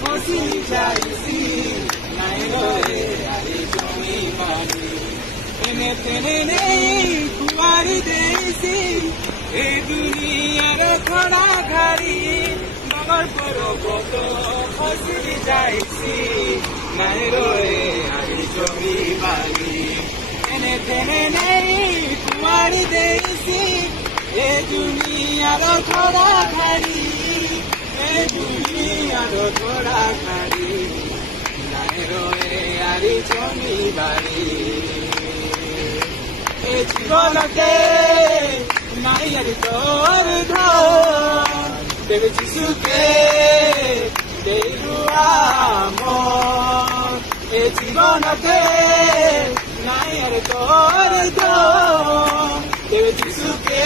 foci যাইছি নাই রয়ে আরে জমি পানি এনে তেনে নেই কুয়ারি দেইছি এ দুনিয়ার খড়া ঘাড়ি নগর পর্বত ফসি যাইছি নাই রয়ে আরে জমি পানি এনে তেনে নেই কুয়ারি দেইছি এ দুনিয়ার খড়া ঘাড়ি এ দুনিয়ার খড়া ঘাড়ি নাই রয়ে আরে জমি বাড়ি এ জীবনতে নাই আর তোর ধন দেবে যিশুকে দেবু আমন এ জীবনতে নাই আর তোর ধন দেবে যিশুকে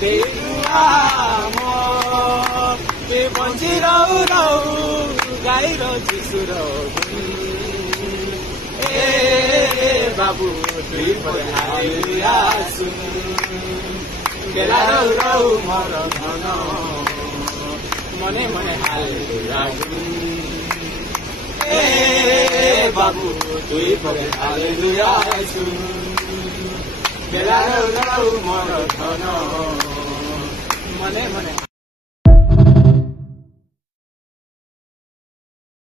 দেবু আমন এ বঞ্চি রহু রহু গাইর যিশুর বাবু তুই পরে হালেলুয়া শুন গেলা রহু রহু মর ধন মনে মনে হালেলুয়া শুন বাবু তুই পরে হালেলুয়া শুন গেলা রহু রহু মর ধন মনে মনে